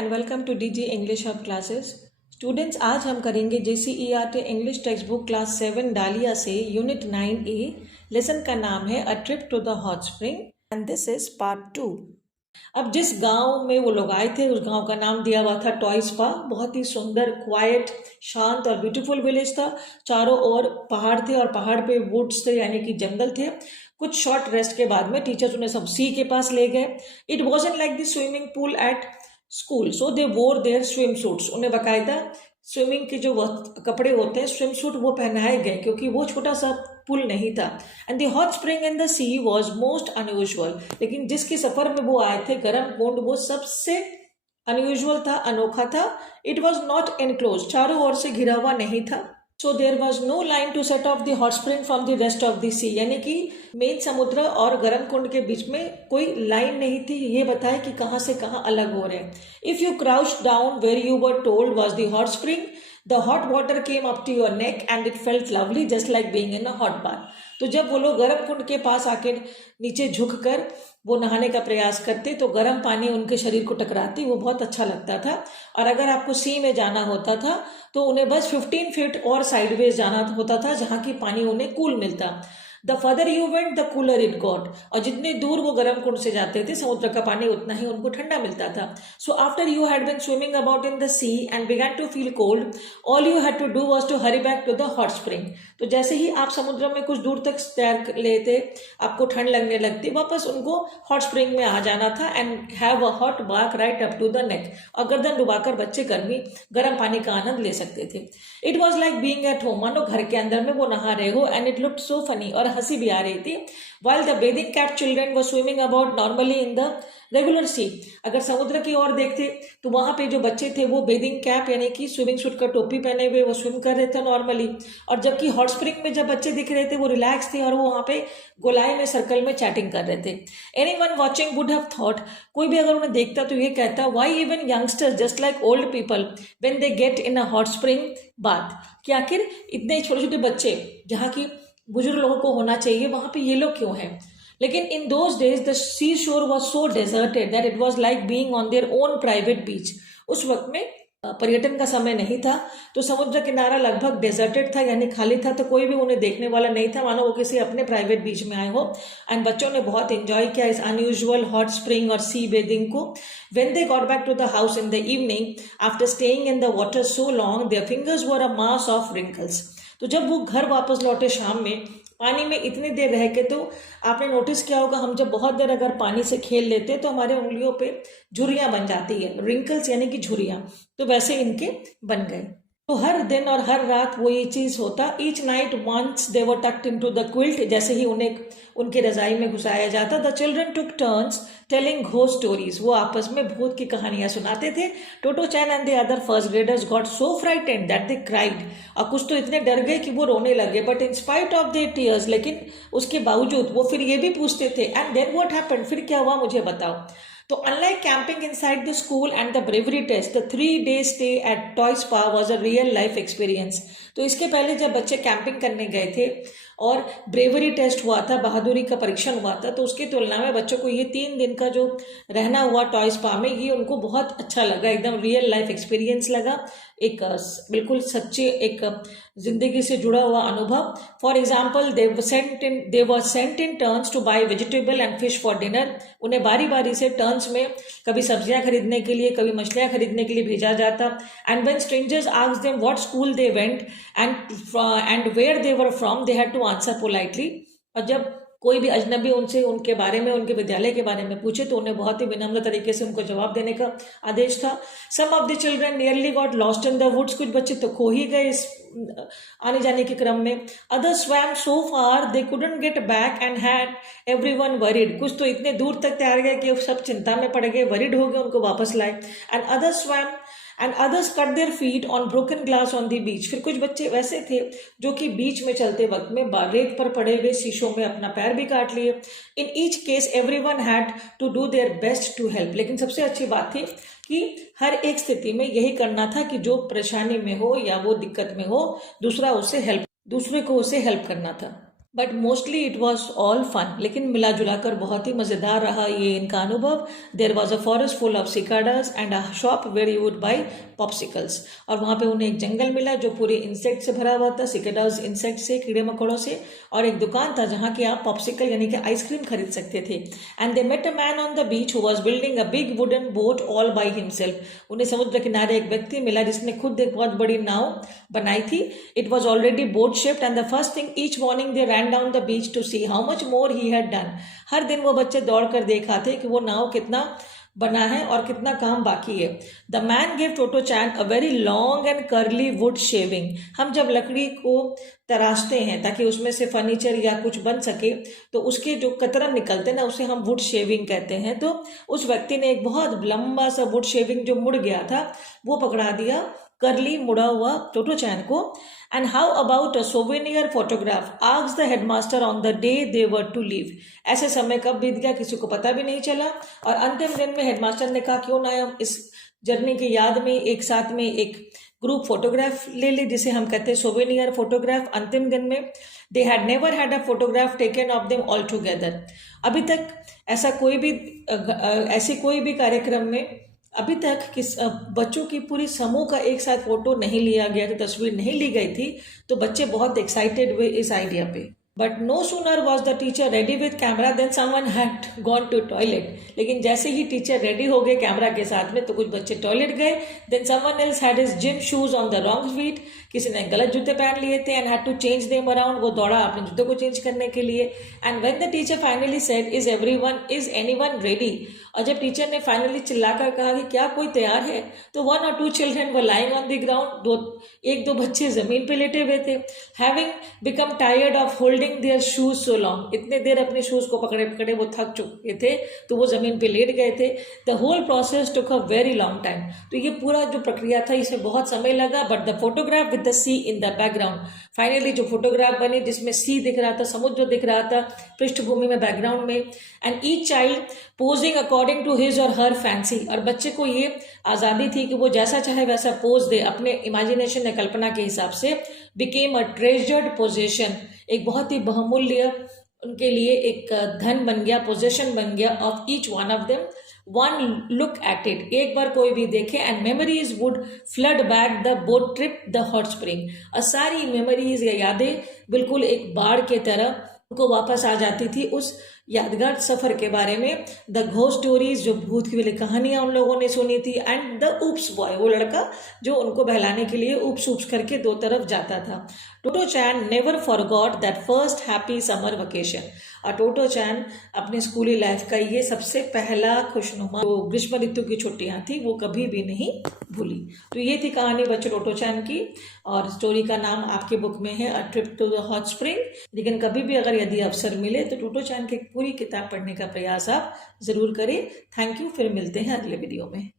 And welcome to DG English hub classes. Students, आज हम करेंगे JCERT English text book class 7 Dahlia से unit 9A। Lesson का नाम है a trip to the hot spring and this is part 2। अब जिस गांव में वो लोग आए थे उस गांव का नाम दिया हुआ था टॉय स्पा। बहुत ही सुंदर, क्वाइट, शांत और ब्यूटीफुल विलेज था। चारों ओर पहाड़ थे और पहाड़ पे वुड्स थे, यानी कि जंगल थे। कुछ शॉर्ट रेस्ट के बाद में टीचर्स उन्हें सब सी के पास ले गए। It wasn't like the swimming pool at school, so they wore there swim suits. उन्हें बाकायदा स्विमिंग के जो कपड़े होते हैं, स्विम सूट, वो पहनाए गए क्योंकि वो छोटा सा पुल नहीं था। And the hot spring in the sea was most unusual. लेकिन जिसके सफर में वो आए थे, गर्म कुंड, वो सबसे अनयूजुअल था, अनोखा था। इट वॉज नॉट एनक्लोज, चारों ओर से घिरा हुआ नहीं था। So there was no line to set off the hot spring from the rest of the sea, यानी कि मेन समुद्र और गर्म कुंड के बीच में कोई लाइन नहीं थी ये बताए कि कहाँ से कहाँ अलग हो रहे हैं। If you crouch down where you were told was the hot spring, the hot water came up to your neck and it felt lovely just like being in a hot bath. तो जब वो लोग गर्म कुंड के पास आके नीचे झुककर वो नहाने का प्रयास करते तो गर्म पानी उनके शरीर को टकराती, वो बहुत अच्छा लगता था। और अगर आपको सी में जाना होता था तो उन्हें बस 15 फीट और साइडवेज जाना होता था, जहाँ की पानी उन्हें कूल मिलता। The further you went the cooler it got, और जितने दूर वो गर्म कुंड से जाते थे समुद्र का पानी उतना ही उनको ठंडा मिलता था। So after you had been swimming about in the sea and began to feel cold, all you had to do was to hurry back to the hot spring. तो जैसे ही आप समुद्र में कुछ दूर तक तैर लेते, आपको ठंड लगने लगती, वापस उनको हॉट स्प्रिंग में आ जाना था and have a hot bath right up to the neck, और गर्दन डुबाकर बच्चे गर्म पानी का आनंद ले सकते थे। It was like being at home, मानो घर के अंदर में वो नहा रहे हो। And it looked so funny, और हंसी भी आ रही थी। while the bathing cat children were swimming about normally in the regular sea, अगर समुद्र की ओर देखते तो वहां पे जो बच्चे थे वो बेदिंग कैप यानी कि स्विमिंग सूट का टोपी पहने हुए वो स्विम कर रहे थे नॉर्मली। और जबकि हॉट स्प्रिंग में जब बच्चे दिख रहे थे वो रिलैक्स थे और वो वहां पे गोलाई में सर्कल में चैटिंग कर रहे थे। Anyone watching would have thought, कोई भी अगर उन्हें देखता तो ये कहता, why even youngsters just like old people when they get in a hot spring bath, कि आखिर इतने छोटे छोटे बच्चे जहाँ की बुजुर्ग लोगों को होना चाहिए वहां पे ये लोग क्यों हैं। लेकिन इन दोज डेज द सी शोर was so deserted that it was like being on their own private beach. उस वक्त में पर्यटन का समय नहीं था, तो समुद्र किनारा लगभग डेजर्टेड था, यानी खाली था। तो कोई भी उन्हें देखने वाला नहीं था, मानो वो किसी अपने प्राइवेट बीच में आए हो। एंड बच्चों ने बहुत एंजॉय किया इस अनयूजुअल हॉट स्प्रिंग और सी बेदिंग को। When they got back to the house in the evening, after staying in the water so long, their fingers were a mass of wrinkles. तो जब वो घर वापस लौटे शाम में, पानी में इतनी देर रह के, तो आपने नोटिस किया होगा हम जब बहुत देर अगर पानी से खेल लेते हैं तो हमारे उंगलियों पे झुर्रियां बन जाती है, रिंकल्स यानी कि झुर्रियां। तो वैसे इनके बन गए। तो हर दिन और हर रात वो ये चीज होता। Each night once they were tucked into the quilt, जैसे ही उन्हें उनके रजाई में घुसाया जाता, the children took turns telling ghost stories, वो आपस में भूत की कहानियां सुनाते थे। Totto chan and the other first graders got so frightened that they cried, और कुछ तो इतने डर गए कि वो रोने लगे। But in spite of their tears, लेकिन उसके बावजूद वो फिर ये भी पूछते थे, एंड देन व्हाट हैपेंड, फिर क्या हुआ मुझे बताओ। तो unlike camping inside the school and the bravery test, the 3-day stay at Toi spa was a real life experience. तो इसके पहले जब बच्चे कैंपिंग करने गए थे और ब्रेवरी टेस्ट हुआ था, बहादुरी का परीक्षण हुआ था, तो उसकी तुलना में बच्चों को ये 3 दिन का जो रहना हुआ टॉय स्पा में, ये उनको बहुत अच्छा लगा, एकदम रियल लाइफ एक्सपीरियंस लगा, एक बिल्कुल सच्चे एक जिंदगी से जुड़ा हुआ अनुभव। For example they were sent in turns two by vegetable and fish for dinner. उन्हें बारी बारी से टर्न्स में कभी सब्जियां खरीदने के लिए, कभी मछलियां खरीदने के लिए भेजा जाता। And when strangers asked them what school they went and where they were from, they had to answer politely. और जब कोई भी अजनबी उनसे उनके बारे में, उनके विद्यालय के बारे में पूछे तो उन्हें बहुत ही विनम्र तरीके से उनको जवाब देने का आदेश था। Some of the children nearly got lost in the woods, कुछ बच्चे तो खो ही गए इस आने जाने के क्रम में। Others swum so far they couldn't get back and had everyone worried, कुछ तो इतने दूर तक तैर गए कि सब चिंता में पड़ गए, वरीड हो गए, उनको वापस लाए। And others swam and others cut their feet on broken glass on the beach, फिर कुछ बच्चे वैसे थे जो कि बीच में चलते वक्त में रेत पर पड़े हुए शीशों में अपना पैर भी काट लिए। In each case everyone had to do their best to help, लेकिन सबसे अच्छी बात थी कि हर एक स्थिति में यही करना था कि जो परेशानी में हो या वो दिक्कत में हो, दूसरे को उसे हेल्प करना था। But mostly it was all fun, लेकिन मिला जुला कर बहुत ही मज़ेदार रहा ये इनका अनुभव। There was a forest full of cicadas and a shop where you would buy popsicles, और वहाँ पे उन्हें एक जंगल मिला जो पूरे इंसेक्ट से भरा हुआ था, सिकाडास इंसेक्ट से, कीड़े मकोड़ों से, और एक दुकान था जहाँ की आप पॉप्सिकल यानी कि आइसक्रीम खरीद सकते थे। And they met a man on the beach who was building a big wooden boat all by himself. उन्हें समुद्र किनारे एक व्यक्ति मिला जिसने खुद एक बहुत बड़ी नाव बनाई थी। It was already boat shaped and the first thing each morning they ran down the beach to see how much more he had done. हर दिन वो बच्चे दौड़ कर देखा थे कि वो नाव कितना बना है और कितना काम बाकी है। The man give toto chain a very long and curly would shaving. हम जब लकड़ी को तराशते हैं ताकि उसमें से फर्नीचर या कुछ बन सके, तो उसके जो कतरन निकलते हैं ना, उसे हम वुड शेविंग कहते हैं। तो उस व्यक्ति ने एक बहुत लंबा सा वुड शेविंग जो मुड़ गया था वो पकड़ा दिया करली मुड़ा हुआ टोटो चैन को। And how about a souvenir photograph asked the headmaster on the day they were to leave. ऐसे समय कब बीत गया किसी को पता भी नहीं चला, और अंतिम दिन में हेडमास्टर ने कहा क्यों ना हम इस जर्नी की याद में एक साथ में एक ग्रुप फोटोग्राफ ले ली, जिसे हम कहते हैं सोवेनियर फोटोग्राफ। अंतिम दिन में they had never had a photograph taken of them all together. अभी तक ऐसा कोई भी ऐसे कोई भी कार्यक्रम में अभी तक किस बच्चों की पूरी समूह का एक साथ फोटो नहीं लिया गया था, तस्वीर नहीं ली गई थी। तो बच्चे बहुत एक्साइटेड हुए इस आइडिया पे। But no sooner was the teacher ready with camera then someone had gone to toilet. लेकिन जैसे ही टीचर रेडी हो गए कैमरा के साथ में, तो कुछ बच्चे टॉयलेट गए। Then someone else had his gym shoes on the wrong feet. किसी ने गलत जूते पहन लिए थे and had to change them around. वो दौड़ा अपने जूतों को चेंज करने के लिए। And when the teacher finally said is anyone ready, और जब टीचर ने फाइनली चिल्लाकर कहा कि क्या कोई तैयार है, तो 1 or 2 children were lying on the ground. एक दो बच्चे जमीन पे लेटे हुए थे। Having become tired of holding there shoes so long. इतने देर अपने शूज को पकड़े पकड़े वो थक चुके थे, तो वो जमीन पे लेट गए थे। The whole process took a very long time. तो ये पूरा जो प्रक्रिया था इसमें बहुत समय लगा। But the photograph with the sea in the background, finally जो फोटोग्राफ बनी जिसमें सी दिख रहा था, समुद्र दिख रहा था पृष्ठभूमि में, बैकग्राउंड में। And each child posing according to his और हर फैंसी। और बच्चे को ये आज़ादी थी कि वो जैसा चाहे वैसा पोज दे अपने इमेजिनेशन या कल्पना के हिसाब से। बिकेम अ ट्रेजर्ड पोजेशन, एक बहुत ही बहुमूल्य उनके लिए एक धन बन गया, पोजेशन बन गया of each one of them. One look at it, एक बार कोई भी देखे, and memories would flood back the boat trip the hot spring. और सारी मेमोरीज या यादें बिल्कुल एक बाढ़ के तरह उनको वापस आ जाती थी उस यादगार सफर के बारे में। द घोस्ट स्टोरीज, जो भूत की वाली कहानियां उन लोगों ने सुनी थी। एंड द ऊप्स बॉय, वो लड़का जो उनको बहलाने के लिए ऊप्स ऊप्स करके दो तरफ जाता था। Totto chan never forgot that first happy summer vacation. और टोटो चैन अपने स्कूली लाइफ का ये सबसे पहला खुशनुमा जो ग्रीष्म ऋतु की छुट्टियां थी वो कभी भी नहीं भूली। तो ये थी कहानी बच्चों टोटो चैन की, और स्टोरी का नाम आपके बुक में है a trip to the hot spring. लेकिन कभी भी अगर यदि अवसर मिले तो टोटो चैन की पूरी किताब पढ़ने का प्रयास आप जरूर करें। थैंक यू, फिर मिलते हैं अगले वीडियो में।